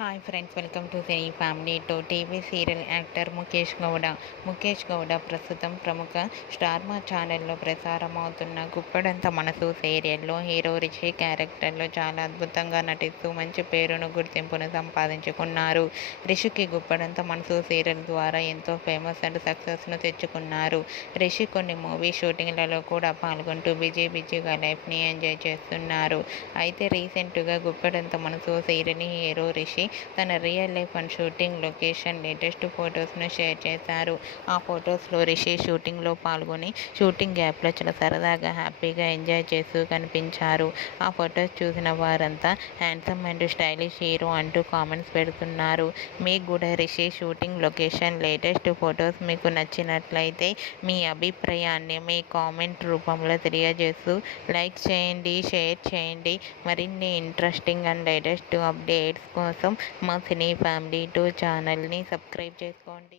Hi friends, welcome to cine family to TV serial actor Mukesh Gowda ప్రస్తుతం ప్రముఖ star మా ఛానల్లో ప్రసారం అవుతున్న గుప్పెడంత మనసు సీరియల్లో హీరో రిషి క్యారెక్టర్లో చాలా అద్భుతంగా నటిస్తూ మంచి పేరును గుర్తింపును సంపాదించుకున్నారు. రిషికి గుప్పెడంత మనసు సీరియల్ ద్వారా ఎంతో ఫేమస్ అండ్ సక్సెస్ను తెచ్చుకున్నారు. రిషి కొన్ని మూవీ షూటింగ్లలో కూడా పాల్గొంటూ బిజీగా లైఫ్ని ఎంజాయ్ చేస్తున్నారు. అయితే రీసెంట్గా గుప్పెడంత మనసు సీరియల్ని హీరో రిషి తన real life and shooting location latest ఫొటోస్ను షేర్ చేశారు. ఆ ఫొటోస్లో రిషి షూటింగ్లో పాల్గొని షూటింగ్ గ్యాప్లో చాలా సరదాగా హ్యాపీగా ఎంజాయ్ చేస్తూ కనిపించారు. ఆ ఫొటోస్ చూసిన వారంతా హ్యాండ్సమ్ అండ్ స్టైలిష్ హీరో అంటూ కామెంట్స్ పెడుతున్నారు. మీకు కూడా Rishi shooting location latest photos మీకు నచ్చినట్లయితే మీ అభిప్రాయాన్ని మీ కామెంట్ రూపంలో తెలియజేస్తూ లైక్ చేయండి, షేర్ చేయండి. మరిన్ని ఇంట్రెస్టింగ్ అండ్ లేటెస్ట్ అప్డేట్స్ కోసం మా సినీ ఫ్యామిలీ 2 ఛానల్ని సబ్స్క్రైబ్ చేసుకోండి.